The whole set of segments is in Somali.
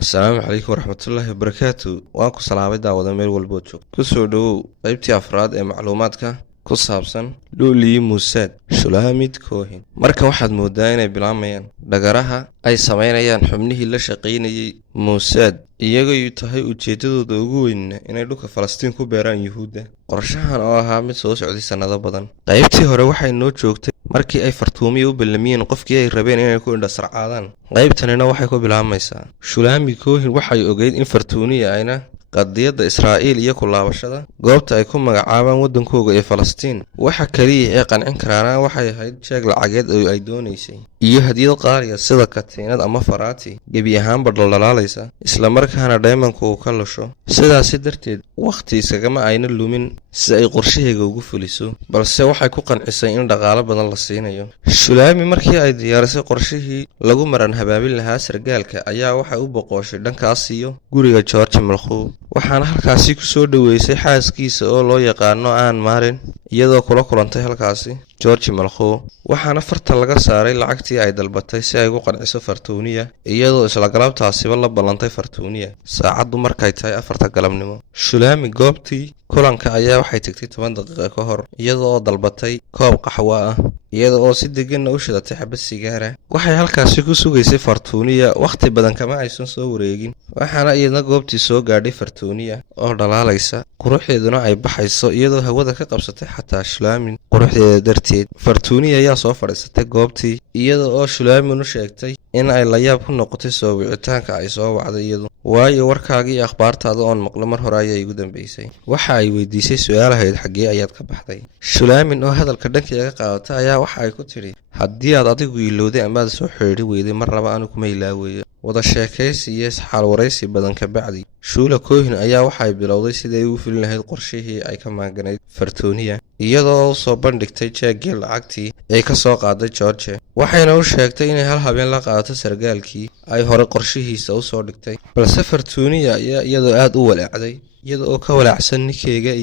asalaamu calaykum waraxmatullaahi wabarakaatu. waan ku salaamay daawada meel walbood joog kusoo dhowow qaybtii afraad ee macluumaadka ku saabsan luulii muusaad shulaamid koohin. markan waxaad moodaa inay bilaamayaan dhagaraha ay samaynayaan xubnihii la shaqaynayay muusaad, iyagoo tahay ujeedadooda ugu weynna inay dhulka falastiin ku beeraan yuhuudda. qorshahan oo ahaa mid soo socday sannado badan. qaybtii hore waxay noo joogtay markii ay fartuumiya u ballamiyeen qofkii ay rabeen inay ku indhasarcaadaan. qaybtanina waxay ku bilaabaysaa shulaami koohin waxay ogeyd in fartuuniya ayna qadiyadda Israa'iil iyo ku laabashada goobta ay ku magacaabaan waddankooga ee Falastiin. waxa kaliya ee qancin karaana waxay ahayd sheeg lacageed oo ay doonaysay iyo hadiyad qaaliya sida katiinad ama faraati gebi ahaanba dhaldhalaalaysa isla markaana dheemanku uu ka lusho. sidaasi darteed wakhti iskagama ayna lumin si ay qorshaheega ugu fuliso, balse waxay ku qancisay in dhaqaalo badan la siinayo. shulaami markii ay diyaarisay qorshihii lagu maran habaabin lahaa sargaalka ayaa waxay u boqoshay dhankaas iyo guriga George Malkhu, waxaana halkaasi ku soo dhaweysay xaaskiisa oo loo yaqaano aan maalin, iyadoo kula kulantay halkaasi George Malkhu. waxaana farta laga saaray lacagtii ay dalbatay si ay ugu qanciso fartuuniya, iyadoo isla galabtaasiba la ballantay fartuuniya saacaddu markay tahay 4 galabnimo. shulaami goobtii kulanka ayaa waxay tagtay 10 daqiiqo ka hor, iyadoo dalbatay koob qaxwo ah, iyada oo si deganna u shidatay xabad sigaara. waxay halkaasi ku sugaysay fartuuniya, wakhti badan kama aysan soo wareegin, waxaana iyadna goobtii soo gaadhay fartuuniya oo dhalaalaysa, quruxdeeduna ay baxayso iyadoo hawada ka qabsatay xataa shulaamin quruxdeeda darteed. fartuuniya ayaa soo fadhiisatay goobtii iyada oo shulaamin u sheegtay in ay la yaab ku noqotay soo wicitaanka ay soo wacday iyadu, waayo warkaagii iyo akhbaartaada oon maqlo mar hore ayay igu dambaysay. waxa ay weydiisay su-aalahayd xaggee ayaad ka baxday. shulaamin oo hadalka dhankeega qaadata ayaa waxa ay ku tidhi, haddii aad adigu ilowday amaad soo xidhiidhi weyday mar laba anigu kuma ilaaweeyo. wada sheekaysi iyo isxaal waraysi badan ka bacdi, shuula koohin ayaa waxay bilowday sidii ay ugu fulin lahayd qorshihii ay ka maaganayd fartuuniya, iyadoo soo bandhigtay jeegii lacagtii ay ka soo qaaday George, waxayna u sheegtay inay hal habeen la qaadato sargaalkii ay hore qorshihiisa u soo dhigtay. balse fartuuniya ayaa iyadoo aad u walaacday, iyada oo ka walaacsan ninkeega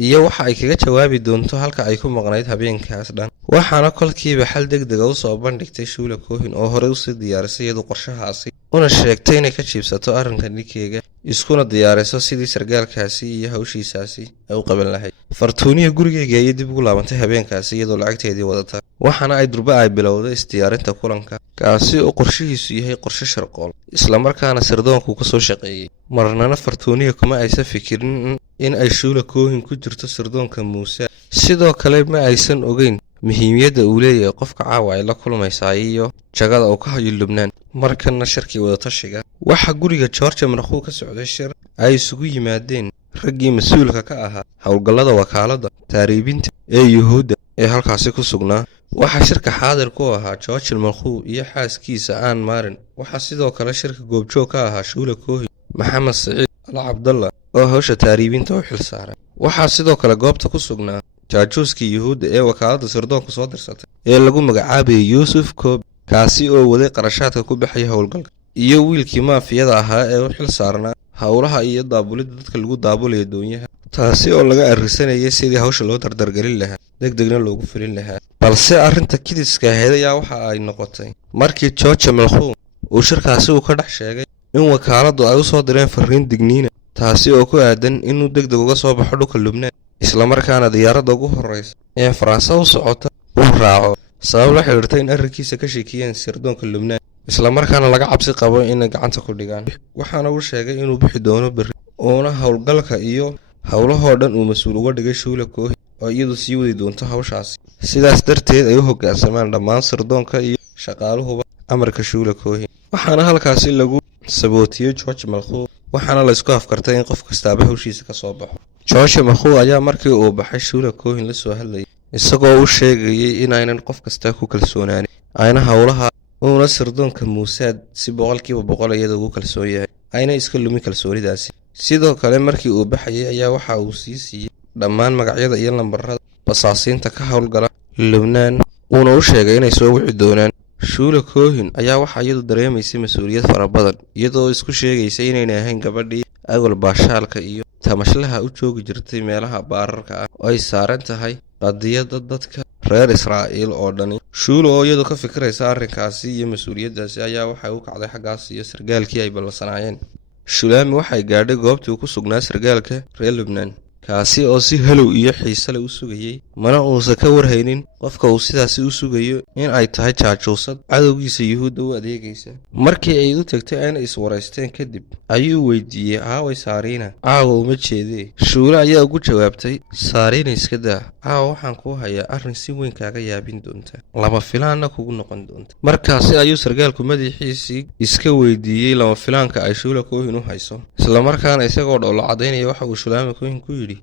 iyo waxa ay kaga jawaabi doonto halka ay ku maqnayd habeenkaas dhan. waxaana kolkiiba xal degdega u soo bandhigtay shuula koohin oo hore usii diyaarisay iyadu qorshahaasi, una sheegtay inay ka jiibsato arrinka ninkeega, iskuna diyaariso sidii sargaalkaasi iyo hawshiisaasi ay u qaban lahayd. fartuuniya gurigeega ayay dib ugu laabantay habeenkaasi iyadoo lacagteedii wadata, waxaana ay durba ay bilowday isdiyaarinta kulanka kaasi oo qorshihiisu yahay qorshe sharqool, islamarkaana sirdoonku ka soo shaqeeyey. marnana fartuuniya kuma aysan fikirin in ay shuula koohin ku jirto sirdoonka muuse, sidoo kale ma aysan ogeyn muhiimiyadda uu leeyahay qofka caawa ay la kulmaysaa iyo jagada uu ka hayo Lubnaan. markana shirkii wadatashiga waxaa guriga George Malkhu ka socday shir ay isugu yimaadeen raggii mas-uulka ka ahaa howlgallada wakaaladda taariibinta ee yuhuudda ee halkaasi ku sugnaa. waxaa shirka xaadir ku ahaa George Malkhu iyo xaaskiisa aan maalin. waxaa sidoo kale shirka goobjoog ka ahaa shuula koohin maxamed saciid al cabdalla oo hawsha taariibinta u xil saaray. waxaa sidoo kale goobta ku sugnaa jaajuuskii yuhuudda ee wakaaladda sirdoonku soo dirsatay ee lagu magacaabayay yuusuf koobi, kaasi oo waday qarashaadka ku baxaya howlgalka, iyo wiilkii maafiyada ahaa ee u xil saarnaa howlaha iyo daabulidda dadka lagu daabulaya doonyaha, taasi oo laga arrisanayay sidii hawsha loo dardargelin lahaa degdegna loogu fulin lahaa. balse arrinta kidiska ahayd ayaa waxa ay noqotay markii George Malkhu uu shirkaasi uu ka dhex sheegay in wakaaladdu ay u soo direen fariin digniina, taasi oo ku aadan inuu degdeg uga soo baxo dhulka Lubnaan, islamarkaana diyaaradda ugu horreysa ee Faransa u socota uu raaco, sabab la xiriirta in arrinkiisa ka sheekiyeen sirdoonka Lubnaan, islamarkaana laga cabsi qabo inay gacanta ku dhigaan. waxaana uu sheegay inuu bixi doono berri, uuna howlgalka iyo howlahoo dhan uu mas-uul uga dhigay shuula koohin oo iyadu sii wadi doonto hawshaasi. sidaas darteed ay u hoggaansamaan dhammaan sirdoonka iyo shaqaaluhuba amarka shuula koohin. waxaana halkaasi lagu sabootiyey George Malkhu, waxaana la isku afkartay in qof kastaaba hawshiisa ka soo baxo. George Malkhu ayaa markii uu baxay shuula koohin la soo hadlayay, isagoo u sheegayay in aynan qof kasta ku kalsoonaanin, ayna howlaha uuna sirdoonka muusaad si 100% iyada ugu kalsoon yahay, ayna iska lumin kalsoonidaasi. sidoo kale markii uu baxayay ayaa waxa uu sii siiyey dhammaan magacyada iyo lambarada basaasiinta ka howlgala Lubnaan, uuna u sheegay inay soo wici doonaan. shuula koohin ayaa waxaa iyadu dareemaysay mas-uuliyad fara badan, iyadoo isku sheegaysay inayna ahayn gabadhii awal baashaalka iyo tamashlaha u joogi jirtay meelaha baararka ah oo ay saaran tahay qadiyadda dadka reer Israa'iil oo dhani. Shuula oo iyadu ka fikiraysa arrinkaasi iyo mas'uuliyaddaasi ayaa waxay u kacday xaggaas iyo sargaalkii ay ballansanaayeen. Shulaami waxay gaadhay goobtii uu ku sugnaa sargaalka reer Lubnaan, kaasi oo si halow iyo xiise leh u sugayay, mana uusan ka warhaynin qofka uu sidaasi u sugayo in ay tahay jaajuusad cadowgiisa Yuhuudda u adeegaysa. Markii ay u tagtay ayna iswaraysteen kadib ayuu weydiiyey aaway Saariina, caawa uma jeedee. Shuule ayaa ugu jawaabtay, Saariina iska daa, caawa waxaan kuu hayaa arrin si weyn kaaga yaabin doonta, lama filaanna kugu noqon doonta. Markaasi ayuu sargaalku madaxiisii iska weydiiyey lama filaanka ay Shuula Cohen u hayso, islamarkaana isagoo dhoolla cadaynaya waxa uu Shulaami Cohen ku yidhi,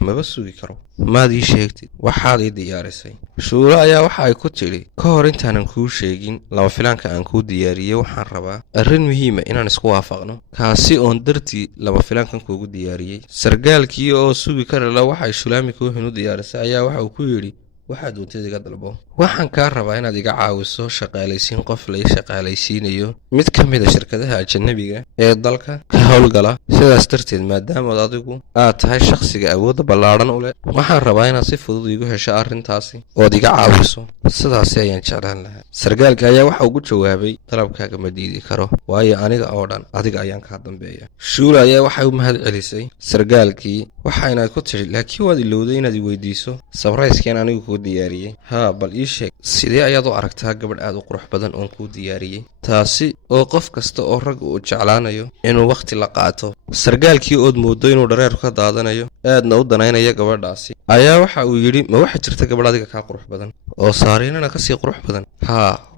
maba sugi karo, maad ii sheegtid waxaad ii diyaarisay. Shuule ayaa waxa ay ku tidhi, ka hor intaanan kuu sheegin lama filaanka aan kuu diyaariyey waxaan rabaa arrin muhiima inaan isku waafaqno, kaasi oon dartii lama filaankan kuugu diyaariyey. Sargaalkii oo sugi karala waxay Shulaami Cohen u diyaarisay ayaa waxa uu ku yidhi, waxaad doontid iga dalbo, waxaan kaa rabaa inaad iga caawiso shaqaalaysiin qof la ii shaqaalaysiinayo mid ka mid a shirkadaha ajanabiga ee dalka ka howlgala. sidaas darteed maadaama adigu aad tahay shakhsiga awoodda ballaadhan u leh, waxaan rabaa inaad si fudud iigu hesho arrintaasi ood iga caawiso, sidaasi ayaan jeclaan lahaa. Sargaalka ayaa waxa ugu jawaabay, dalabkaaga ma diidi karo, waayo aniga oo dhan adiga ayaan kaa dambeeya. Shuule ayaa waxay u mahad celisay sargaalkii, waxayna ku tidhi, laakiin waad ilowday inaad i weydiiso sabrayskeen anigu kuu diyaariyey. Bal ii sheeg, sidee ayaad u aragtaa gabadh aad u qurux badan oon kuu diyaariyey, taasi oo qof kasta oo rag uu jeclaanayo inuu wakhti la qaato. Sargaalkii ood moodo inuu dhareer ka daadanayo, aadna u danaynaya gabadhaasi, ayaa waxa uu yidhi, ma waxa jirta gabadh adiga kaa qurux badan oo Saariinana ka sii qurux badan?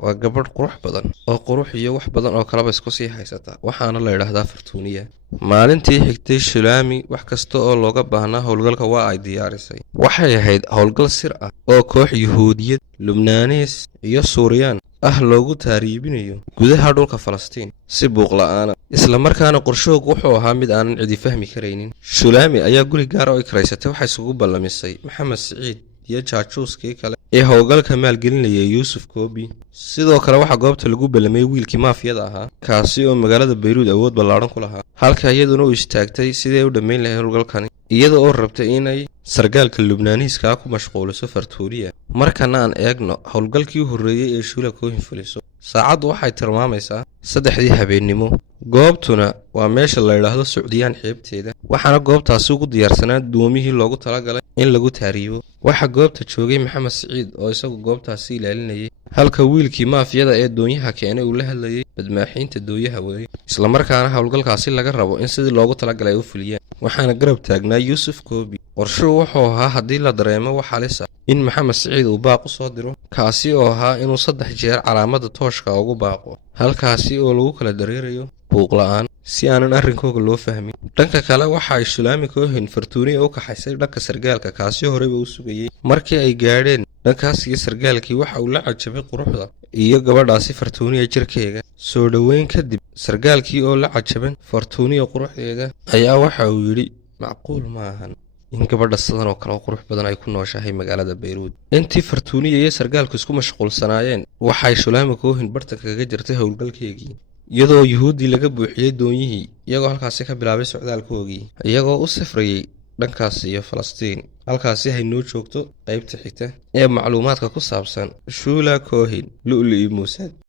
Waa gabadh qurux badan oo qurux iyo wax badan oo kaleba isku sii haysata, waxaana la yidhaahdaa Fartuuniya. Maalintii xigtay Shulaami wax kasta oo looga baahnaa howlgalka waa ay diyaarisay. Waxay ahayd howlgal sir ah oo koox Yuhuudiyad, Lubnaanees iyo Suuriyaan ah loogu taariibinayo gudaha dhulka Falastiin si buuq la'aana, isla markaana qorshahoogu wuxuu ahaa mid aanan cidi fahmi karaynin. Shulaami ayaa guri gaar oo ay karaysatay waxay isugu ballamisay Maxamed Siciid iyo jaajuuskii kale ee howlgalka maalgelinaya Yuusuf Koobi. sidoo kale waxaa goobta lagu ballamay wiilkii maafiyada ahaa, kaasi oo magaalada Beyruud awood ballaadhan ku lahaa, halka iyaduna u istaagtay sidii ay u dhammayn lahayd howlgalkani, iyada oo rabtay inay sargaalka Lubnaaniiska ku mashquuliso Fartuuniya. Markana aan eegno howlgalkii u horreeyey ee Shuula Cohen fuliso. saacaddu waxay tilmaamaysaa 3 habeennimo. goobtuna waa meesha la yidhaahdo Sucdiyaan xeebteeda, waxaana goobtaasi ugu diyaarsanaa doomihii loogu talagalay in lagu taariibo. waxaa goobta joogay Maxamed Siciid oo isagu goobtaasi ilaalinayay, halka wiilkii maafiyada ee doonyaha keenay uu la hadlayay badmaaxiinta dooyaha waday, isla markaana howlgalkaasi laga rabo in sidii loogu talagalay ay u fuliyaan. waxaana garab taagnaa Yuusuf Koobi. qorshuhu wuxuu ahaa haddii la dareemo wax halis ah in Maxamed Siciid uu baaq u soo diro, kaasi oo ahaa inuu 3 jeer calaamada tooshka ugu baaqo, halkaasi oo lagu kala dareerayo buuq la'aan si aanan arrinkooga loo fahmin. dhanka kale waxa ay Shulaami Cohen Fartuuniya u kaxaysay dhanka sargaalka, kaasi horeba u sugayay. markii ay gaadheen dhankaas iyo sargaalkii waxa uu la cajabay quruxda iyo gabadhaasi Fartuuniya jirkeega. soo dhoweyn kadib, sargaalkii oo la cajaban Fartuuniya quruxdeeda ayaa waxa uu yidhi, macquul ma ahan in gabadha sidan oo kale qurux badan ay ku nooshahay magaalada Beyruud. intii Fartuuniya iyo sargaalku isku mashquulsanaayeen, waxay Shulaami Cohen bartanka kaga jirtay howlgalkeegii, iyadoo Yuhuudii laga buuxiyey doonyihii, iyagoo halkaasi ka bilaabay socdaalkoogii, iyagoo u safrayay dhankaas iyo Falastiin. halkaasi hay noo joogto qaybta xigta ee macluumaadka ku saabsan Shuula Cohen Lu'lu'i Muusad.